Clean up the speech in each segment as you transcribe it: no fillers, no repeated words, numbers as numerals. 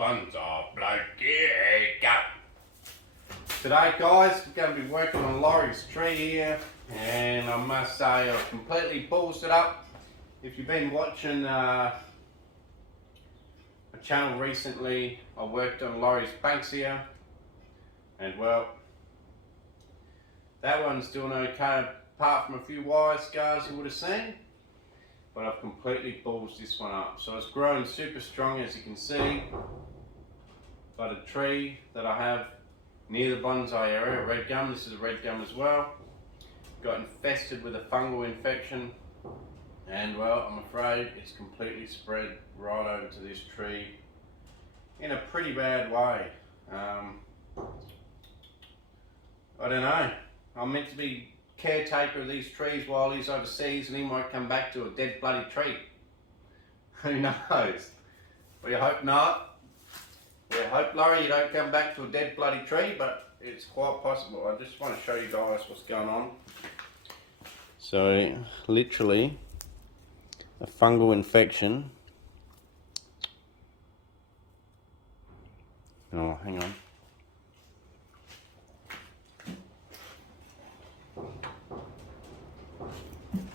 Bonsai Bloke. Here you go. Today, guys, we're going to be working on Lawrie's tree here, and I must say I've completely ballsed it up. If you've been watching a channel recently, I worked on Lawrie's banks here, and well, that one's doing okay apart from a few wire scars you would have seen. But I've completely ballsed this one up. So it's growing super strong, as you can see. But a tree that I have near the bonsai area, red gum, this is a red gum as well, got infested with a fungal infection, and well, I'm afraid it's completely spread right over to this tree in a pretty bad way. I don't know, I'm meant to be caretaker of these trees while he's overseas, and he might come back to a dead bloody tree. Who knows? We hope not. We hope, Lawrie, you don't come back to a dead bloody tree, but it's quite possible. I just want to show you guys what's going on. So, literally, a fungal infection. Oh, hang on.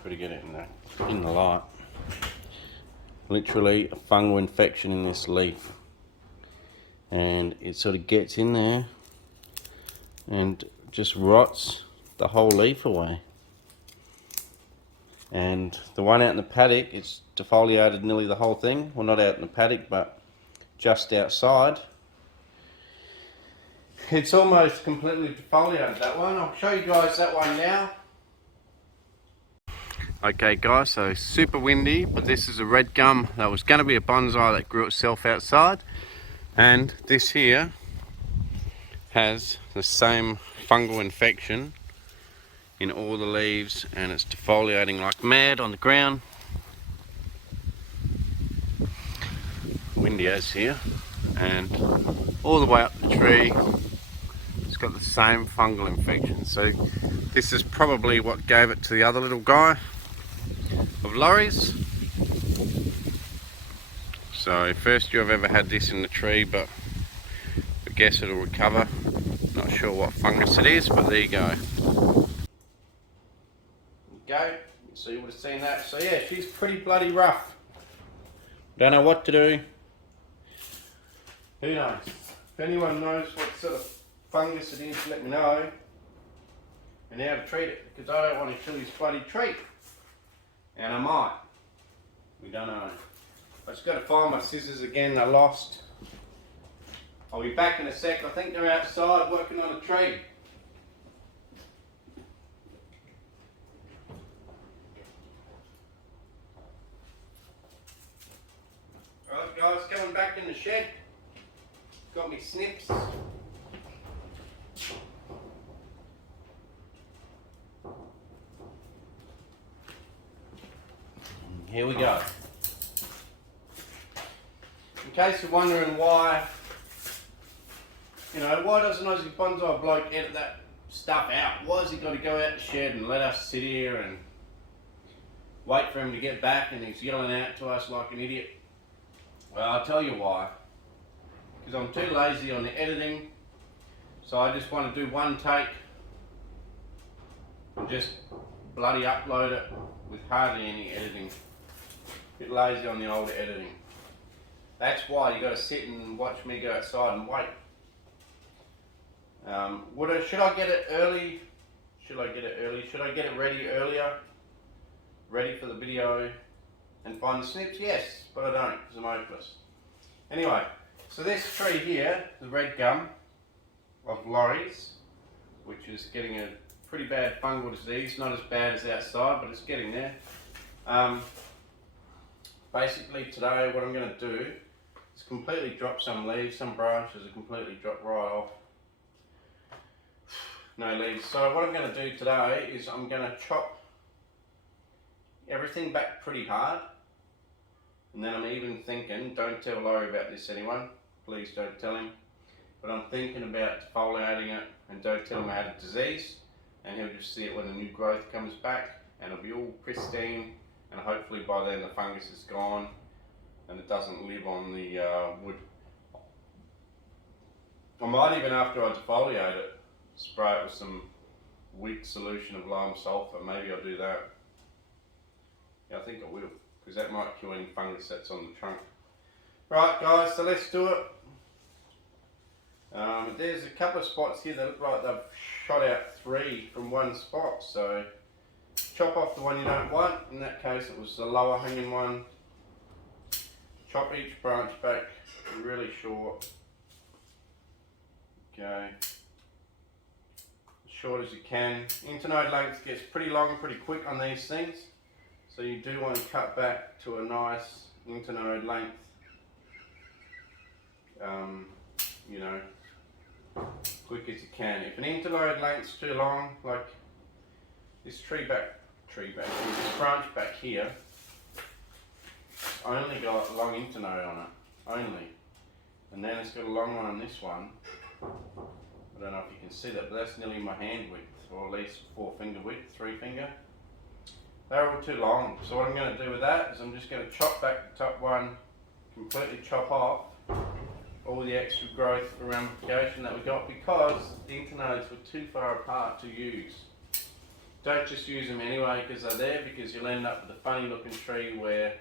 To get it in the light. Literally a fungal infection in this leaf, and it sort of gets in there and just rots the whole leaf away. And the one out in the paddock, it's defoliated nearly the whole thing. Well, not out in the paddock, but just outside. It's almost completely defoliated, that one. I'll show you guys that one now. Okay guys, so super windy, but this is a red gum that was going to be a bonsai that grew itself outside, and this here has the same fungal infection in all the leaves, and it's defoliating like mad on the ground. Windy as here, and all the way up the tree it's got the same fungal infection. So this is probably what gave it to the other little guy of Lawrie's. So first year I've ever had this in the tree, but I guess it'll recover. Not sure what fungus it is, but there you go. So you would have seen that. So yeah, she's pretty bloody rough. Don't know what to do. Who knows? If anyone knows what sort of fungus it is, let me know, and how to treat it, because I don't want to kill this bloody tree. And I might. We don't know. I just got to find my scissors again, they're lost. I'll be back in a sec. I think they're outside working on a tree. Alright guys, coming back in the shed. Got me snips. Here we go. In case you're wondering why, why doesn't Aussie Bonsai Bloke edit that stuff out? Why has he got to go out the shed and let us sit here and wait for him to get back, and he's yelling out to us like an idiot? Well, I'll tell you why. Because I'm too lazy on the editing, so I just want to do one take and just bloody upload it with hardly any editing. Bit lazy on the old editing. That's why you got to sit and watch me go outside and wait. Should I get it early? Should I get it early? Should I get it ready earlier? Ready for the video and find the snips? Yes, but I don't, because I'm hopeless. Anyway, so this tree here, the red gum of Lawrie's, which is getting a pretty bad fungal disease, not as bad as outside, but it's getting there. Basically today what I'm going to do is completely drop some leaves. Some branches are completely dropped right off. No leaves. So what I'm going to do today is I'm going to chop everything back pretty hard. And then I'm even thinking, don't tell Lawrie about this anyone, please don't tell him, but I'm thinking about defoliating it, and don't tell him I had a disease, and he'll just see it when the new growth comes back, and it'll be all pristine, and hopefully by then the fungus is gone and it doesn't live on the wood I might even, after I defoliate it, spray it with some weak solution of lime sulphur. Maybe I'll do that. Yeah, I think I will, because that might kill any fungus that's on the trunk. Right guys, so let's do it. There's a couple of spots here that look like they've shot out 3 from one spot, so chop off the one you don't want. In that case it was the lower hanging one. Chop each branch back really short. Okay, as short as you can. Internode length gets pretty long pretty quick on these things, so you do want to cut back to a nice internode length. You know, quick as you can. If an internode length's too long, like this this branch back here, only got long internode on it, only. And then it's got a long one on this one. I don't know if you can see that, but that's nearly my hand width, or at least 4 finger width, 3 finger. They're all too long. So what I'm going to do with that is I'm just going to chop back the top one, completely chop off all the extra growth and ramification that we got, because the internodes were too far apart to use. Don't just use them anyway because they're there, because you'll end up with a funny looking tree where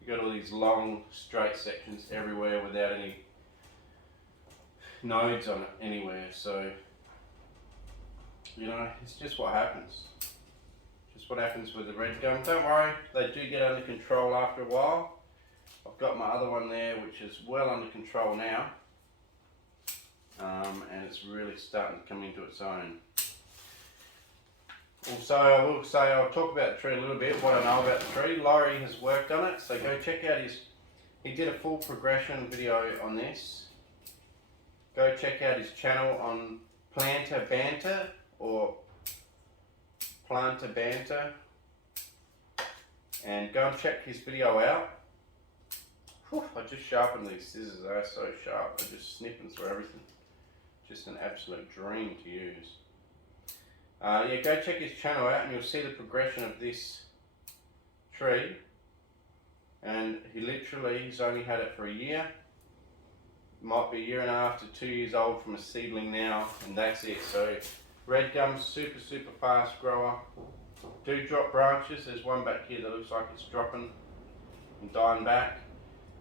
you've got all these long straight sections everywhere without any nodes on it anywhere. So, you know, it's just what happens. Just what happens with the red gum. Don't worry, they do get under control after a while. I've got my other one there which is well under control now, and it's really starting to come into its own. Also, I will say, I'll talk about the tree a little bit, what I know about the tree. Lawrie has worked on it, so go check out he did a full progression video on this. Go check out his channel on Planter Banter, or Planter Banter, and go and check his video out. Whew, I just sharpened these scissors, they're so sharp, they're just snipping through everything. Just an absolute dream to use. Yeah, go check his channel out and you'll see the progression of this tree. And he's only had it for a year. Might be a year and a half to 2 years old from a seedling now, and that's it. So red gum's super fast grower. Do drop branches. There's one back here that looks like it's dropping and dying back.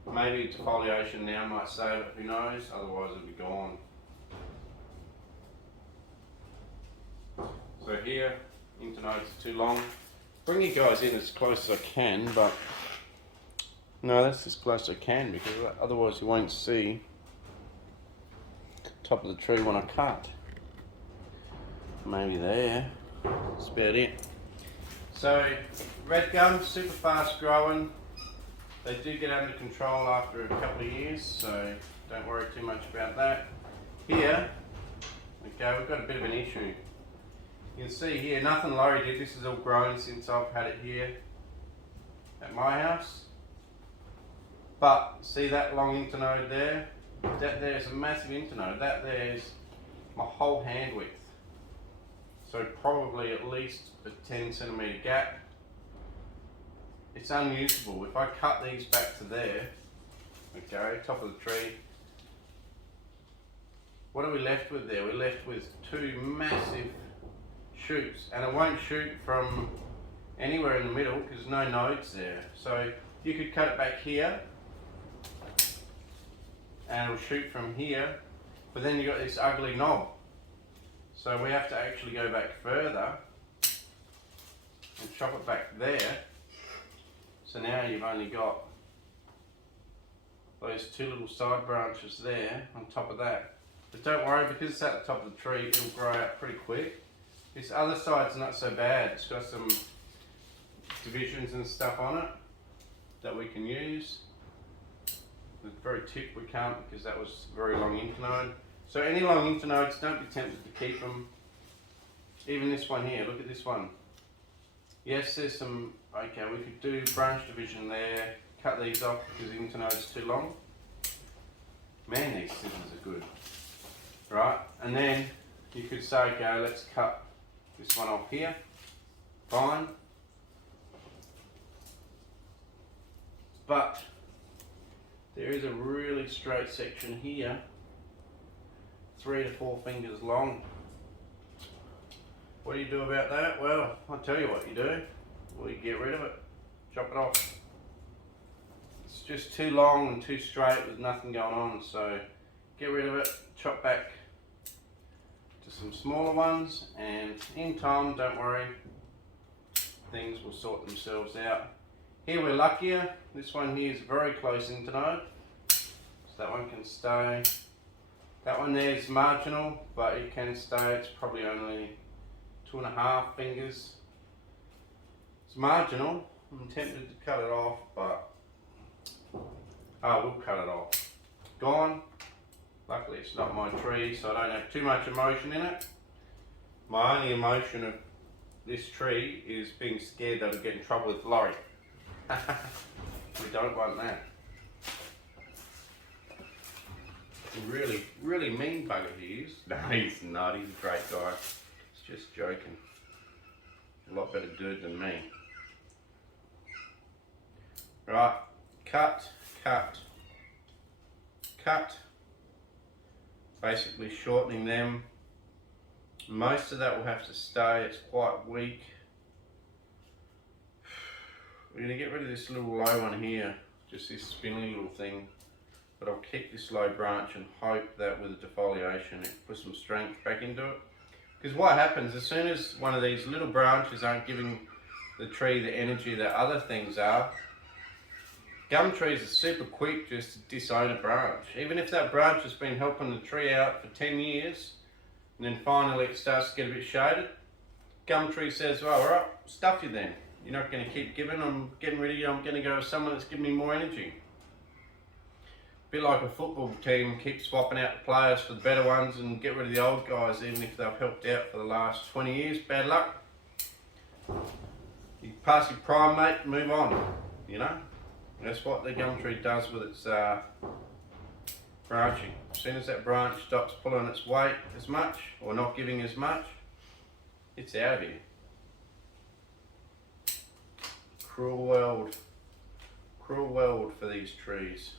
Maybe defoliation now might save it, who knows, otherwise it'll be gone. So here, internodes are too long. Bring you guys in as close as I can, but no, that's as close as I can, because otherwise you won't see the top of the tree when I cut. Maybe there, that's about it. So red gum, super fast growing. They do get under control after a couple of years, so don't worry too much about that. Here, okay, we've got a bit of an issue. You can see here, nothing Lawrie did. This is all grown since I've had it here at my house. But see that long internode there? That there's a massive internode. That there's my whole hand width. So probably at least a 10 centimetre gap. It's unusable. If I cut these back to there, okay, top of the tree, what are we left with there? We're left with 2 massive shoots, and it won't shoot from anywhere in the middle because there's no nodes there. So you could cut it back here and it'll shoot from here, but then you've got this ugly knob. So we have to actually go back further and chop it back there. So now you've only got those 2 little side branches there on top of that. But don't worry, because it's at the top of the tree, it'll grow out pretty quick. This other side's not so bad. It's got some divisions and stuff on it that we can use. The very tip we can't, because that was a very long internode. So any long internodes, don't be tempted to keep them. Even this one here, look at this one. Yes, there's some, okay, we could do branch division there, cut these off because the internode's too long. Man, these scissors are good. Right, and then you could say, okay, let's cut this one off here. Fine. But there is a really straight section here 3 to 4 fingers long. What do you do about that? Well, I'll tell you what you do. Well, you get rid of it. Chop it off. It's just too long and too straight with nothing going on, so get rid of it, chop back to some smaller ones, and in time, don't worry, things will sort themselves out. Here we're luckier. This one here is very close internode, so that one can stay. That one there is marginal, but it can stay. It's probably only 2.5 fingers. It's marginal. I'm tempted to cut it off, but I will cut it off. Gone. Luckily it's not my tree, so I don't have too much emotion in it. My only emotion of this tree is being scared that I'll get in trouble with Lawrie. We don't want that. Really, really mean bugger he is. No, he's not. He's a great guy. He's just joking. A lot better dude than me. Right, cut, cut, cut. Basically shortening them. Most of that will have to stay. It's quite weak. We're going to get rid of this little low one here. Just this spinny little thing. But I'll keep this low branch and hope that with the defoliation it puts some strength back into it. Because what happens, as soon as one of these little branches aren't giving the tree the energy that other things are, gum trees are super quick just to disown a branch. Even if that branch has been helping the tree out for 10 years, and then finally it starts to get a bit shaded, gum tree says, well, alright, stuff you then. You're not going to keep giving, I'm getting rid of you, I'm going to go with someone that's giving me more energy. A bit like a football team, keep swapping out the players for the better ones and get rid of the old guys even if they've helped out for the last 20 years. Bad luck. You pass your prime, mate, move on, you know. That's what the gum tree does with its branching. As soon as that branch stops pulling its weight as much, or not giving as much, it's out of here. Cruel world for these trees.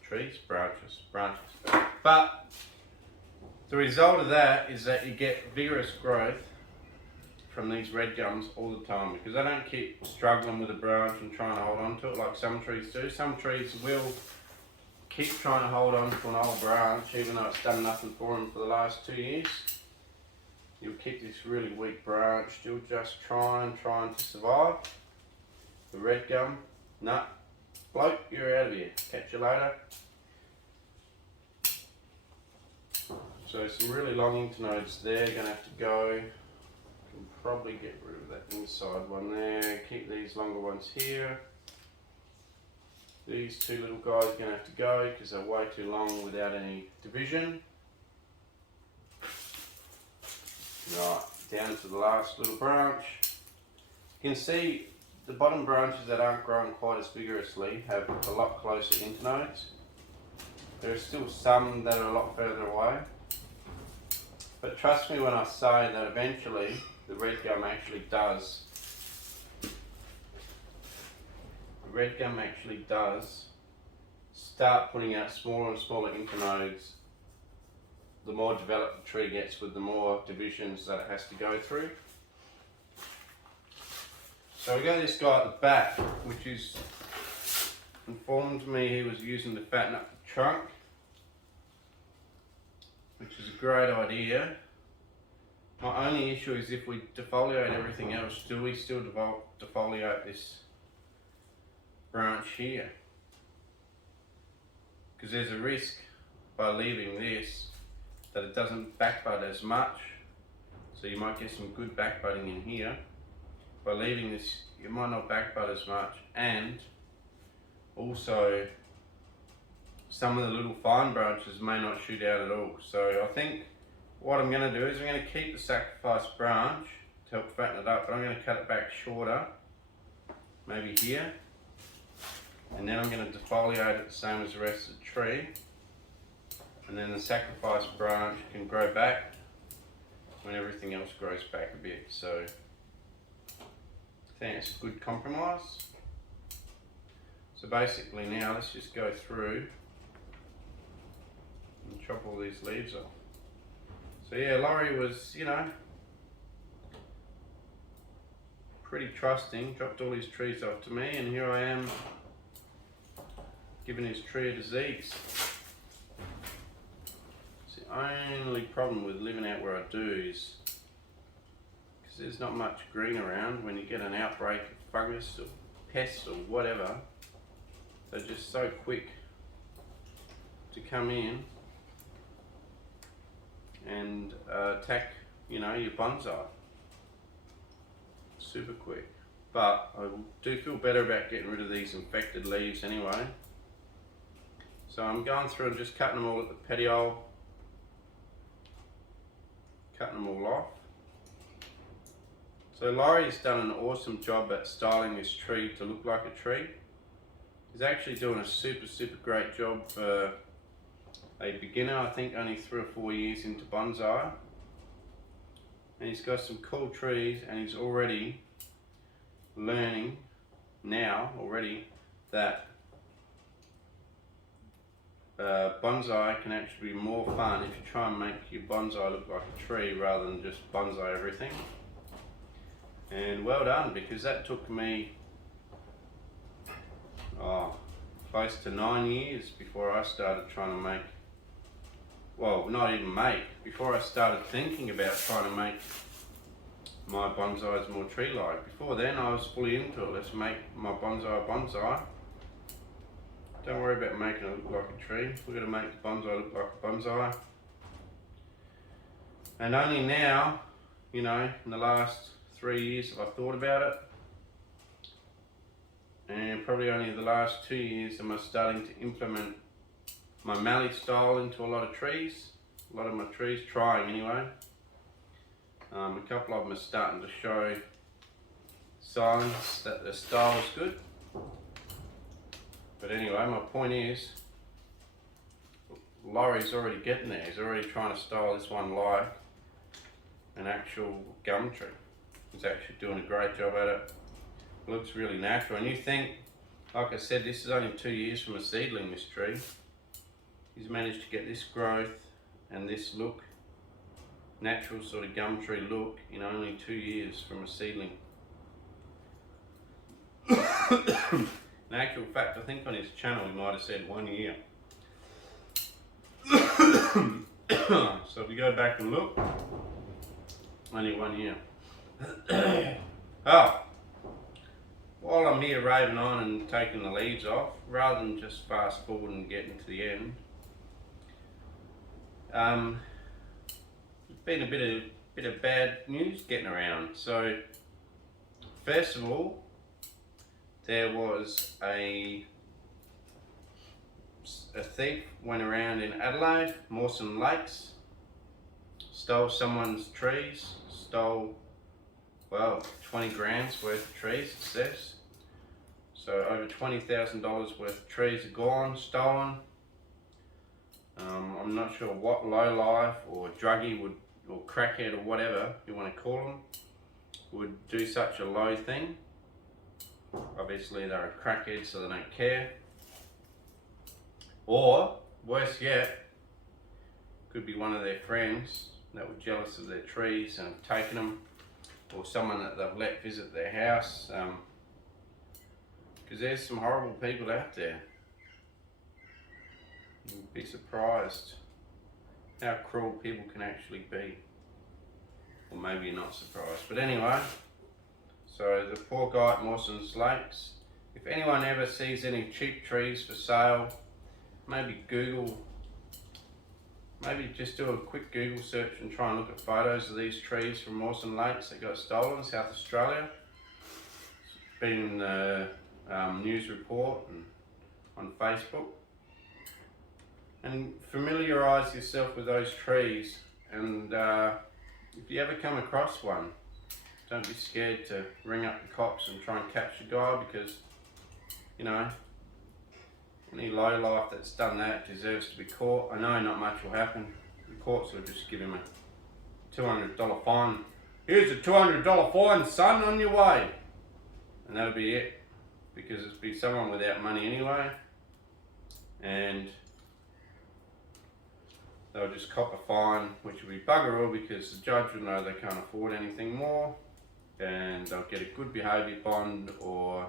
Trees, branches, branches. But the result of that is that you get vigorous growth from these red gums all the time, because they don't keep struggling with a branch and trying to hold on to it like some trees do. Some trees will keep trying to hold on to an old branch even though it's done nothing for them for the last 2 years. You'll keep this really weak branch still just trying to survive. The red gum, nah, bloke, you're out of here. Catch you later. So some really long internodes there, gonna have to go. Can probably get rid of that inside one there. Keep these longer ones here. These two little guys are gonna have to go because they're way too long without any division. Right, down to the last little branch. You can see the bottom branches that aren't growing quite as vigorously have a lot closer internodes. There are still some that are a lot further away. But trust me when I say that eventually the red gum actually does start putting out smaller and smaller internodes. The more developed the tree gets with the more divisions that it has to go through. So we got this guy at the back, which is informed me he was using to fatten up the trunk, which is a great idea. My only issue is if we defoliate everything else, do we still defoliate this branch here? Because there's a risk by leaving this that it doesn't backbud as much, so you might get some good backbudding in here. By leaving this, you might not backbud as much, and also some of the little fine branches may not shoot out at all. So I think what I'm going to do is I'm going to keep the sacrifice branch to help fatten it up, but I'm going to cut it back shorter, maybe here, and then I'm going to defoliate it the same as the rest of the tree, and then the sacrifice branch can grow back when everything else grows back a bit. So I think it's a good compromise. So basically now let's just go through and chop all these leaves off. So yeah, Lawrie was, you know, pretty trusting, dropped all his trees off to me, and here I am giving his tree a disease. It's the only problem with living out where I do is because there's not much green around. When you get an outbreak of fungus or pests or whatever, they're just so quick to come in and attack, you know, your bonsai. Super quick. But I do feel better about getting rid of these infected leaves anyway. So I'm going through and just cutting them all at the petiole, cutting them all off. So Laurie's done an awesome job at styling this tree to look like a tree. He's actually doing a super great job for a beginner, I think only 3 or 4 years into bonsai. And he's got some cool trees, and he's already learning now already that bonsai can actually be more fun if you try and make your bonsai look like a tree rather than just bonsai everything. And well done, because that took me close to 9 years before I started trying to make, well, not even make, before I started thinking about trying to make my bonsais more tree-like. Before then I was fully into it. Let's make my bonsai a bonsai. Don't worry about making it look like a tree. We're going to make the bonsai look like a bonsai. And only now, you know, in the last 3 years have I thought about it. And probably only the last 2 years am I starting to implement my mallee style into a lot of trees. A lot of my trees, trying anyway. A couple of them are starting to show signs that the style is good. But anyway, my point is, Laurie's already getting there. He's already trying to style this one like an actual gum tree. He's actually doing a great job at it. It looks really natural. And you think, like I said, this is only 2 years from a seedling, this tree. He's managed to get this growth and this look, natural sort of gum tree look, in only 2 years from a seedling. In actual fact, I think on his channel he might have said 1 year. So if we go back and look, only 1 year. Oh, while I'm here raving on and taking the leaves off, rather than just fast forward and getting to the end, there's been a bit of bad news getting around. So first of all, there was a thief went around in Adelaide, Mawson Lakes, stole someone's trees, stole, well, 20 grand's worth of trees, it says. So over $20,000 worth of trees are gone, stolen. I'm not sure what lowlife or druggie would, or crackhead or whatever you want to call them, would do such a low thing. Obviously they're a crackhead, so they don't care. Or, worse yet, could be one of their friends that were jealous of their trees and have taken them, or someone that they've let visit their house. Because there's some horrible people out there. You'd be surprised how cruel people can actually be. Or maybe you're not surprised. But anyway, so the poor guy at Mawson's Lakes. If anyone ever sees any cheap trees for sale, maybe Google, maybe just do a quick Google search and try and look at photos of these trees from Mawson Lakes that got stolen, South Australia. It's been in the news report and on Facebook. And familiarise yourself with those trees, and if you ever come across one, don't be scared to ring up the cops and try and catch the guy, because, you know, any lowlife that's done that deserves to be caught. I know not much will happen. The courts will just give him a $200 fine. Here's a $200 fine, son, on your way. And that'll be it. because it's be someone without money anyway, and they'll just cop a fine, which will be bugger all because the judge will know they can't afford anything more, and they'll get a good behaviour bond, or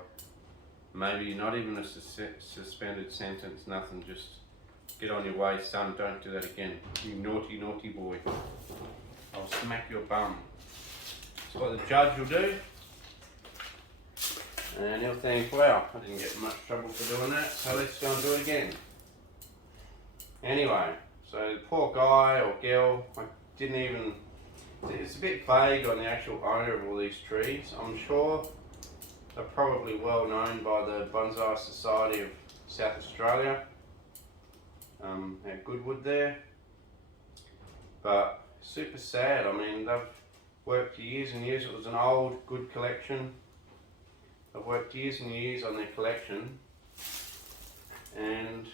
maybe not even a suspended sentence, nothing, just get on your way, son, don't do that again, you naughty, naughty boy. I'll smack your bum. That's what the judge will do. And he'll think, wow, I didn't get much trouble for doing that, so let's go and do it again. Anyway, so the poor guy or girl, I didn't even, it's a bit vague on the actual owner of all these trees. I'm sure they're probably well known by the Bonsai Society of South Australia, at Goodwood there. But super sad, I mean, they've worked years and years, it was an old, good collection. They've worked years and years on their collection, and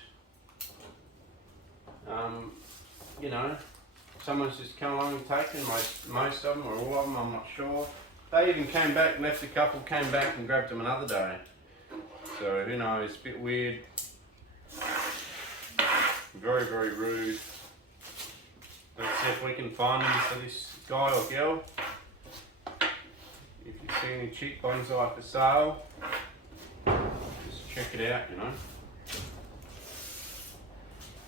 you know, someone's just come along and taken most of them, or all of them, I'm not sure. They even came back, left a couple, came back and grabbed them another day. So who knows, a bit weird. Very, very rude. Let's see if we can find them for this guy or girl. If you see any cheap bonsai for sale, just check it out, you know.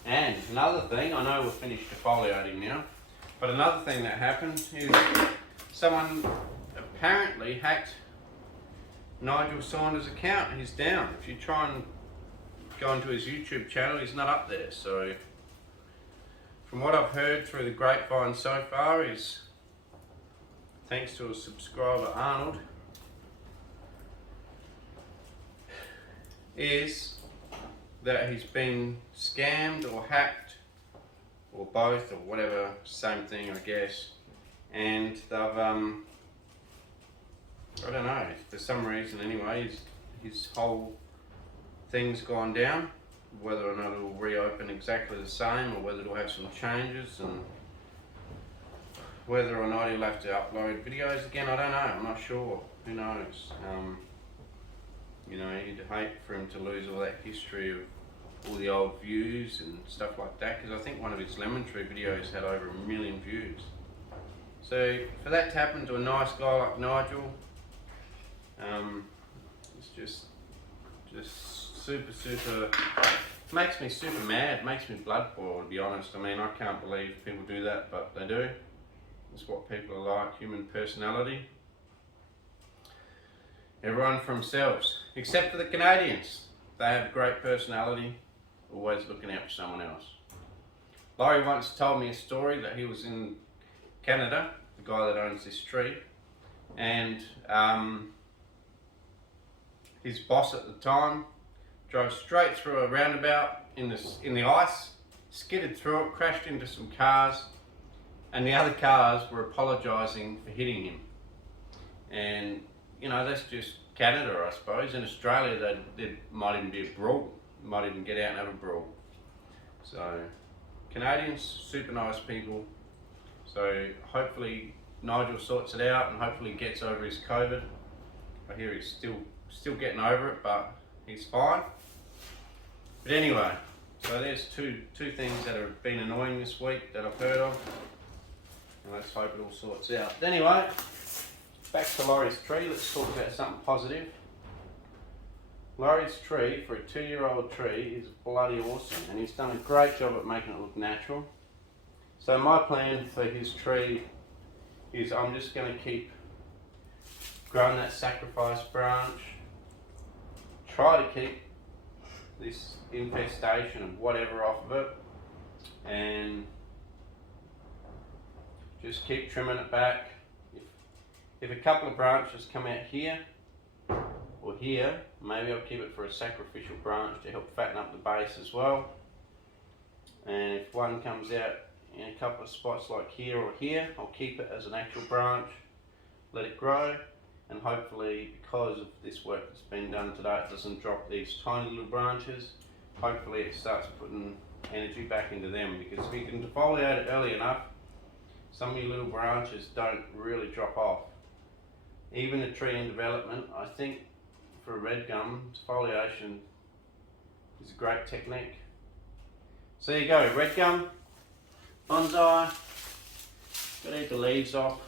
And another thing, I know we're finished defoliating now, but another thing that happened is someone apparently hacked Nigel Saunders' account. He's down. If you try and go into his YouTube channel, he's not up there. So from what I've heard through the grapevine so far is, thanks to a subscriber Arnold, is that he's been scammed or hacked, or both, or whatever, same thing I guess, and they've, I don't know, for some reason anyway, his whole thing's gone down. Whether or not it'll reopen exactly the same, or whether it'll have some changes, and whether or not he'll have to upload videos again, I don't know, I'm not sure, who knows. You know, you'd hate for him to lose all that history of all the old views and stuff like that, because I think one of his lemon tree videos had over 1 million views. So for that to happen to a nice guy like Nigel, it's just super, makes me super mad, makes me blood boil, to be honest. I mean, I can't believe people do that, but they do. It's what people are like, human personality. Everyone for themselves, except for the Canadians. They have great personality, always looking out for someone else. Lawrie once told me a story that he was in Canada, the guy that owns this tree, and his boss at the time drove straight through a roundabout in the ice, skidded through it, crashed into some cars, and the other cars were apologising for hitting him. And you know, that's just Canada, I suppose. In Australia, there might even be a brawl, might even get out and have a brawl. So Canadians, super nice people. So hopefully Nigel sorts it out, and hopefully gets over his COVID. I hear he's still getting over it, but he's fine. But anyway, so there's two things that have been annoying this week that I've heard of, and let's hope it all sorts out. But anyway, back to Lawrie's tree. Let's talk about something positive. Lawrie's tree, for a 2-year-old tree, is bloody awesome, and he's done a great job at making it look natural. So my plan for his tree is I'm just going to keep growing that sacrifice branch, try to keep this infestation of whatever off of it, and just keep trimming it back. If a couple of branches come out here or here, maybe I'll keep it for a sacrificial branch to help fatten up the base as well. And if one comes out in a couple of spots like here or here, I'll keep it as an actual branch, let it grow, and hopefully, because of this work that's been done today, it doesn't drop these tiny little branches. Hopefully it starts putting energy back into them, because if you can defoliate it early enough, some of your little branches don't really drop off. Even a tree in development, I think for for a red gum, defoliation is a great technique. So there you go, red gum, bonsai, gotta eat the leaves off.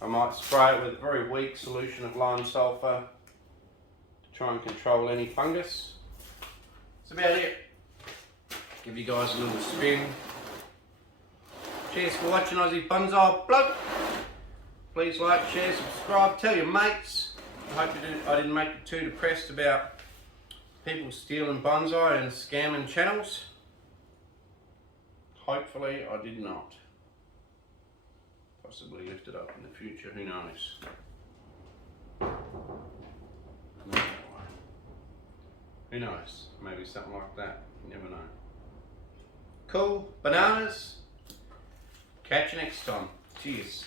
I might spray it with a very weak solution of lime sulphur to try and control any fungus. That's about it. Give you guys a little spin. Cheers for watching Aussie Bonsai Bloke. Please like, share, subscribe, tell your mates. I hope I didn't make you too depressed about people stealing bonsai and scamming channels. Hopefully I did not. Possibly lift it up in the future, who knows. No. Who knows, maybe something like that, you never know. Cool, bananas. Catch you next time. Cheers.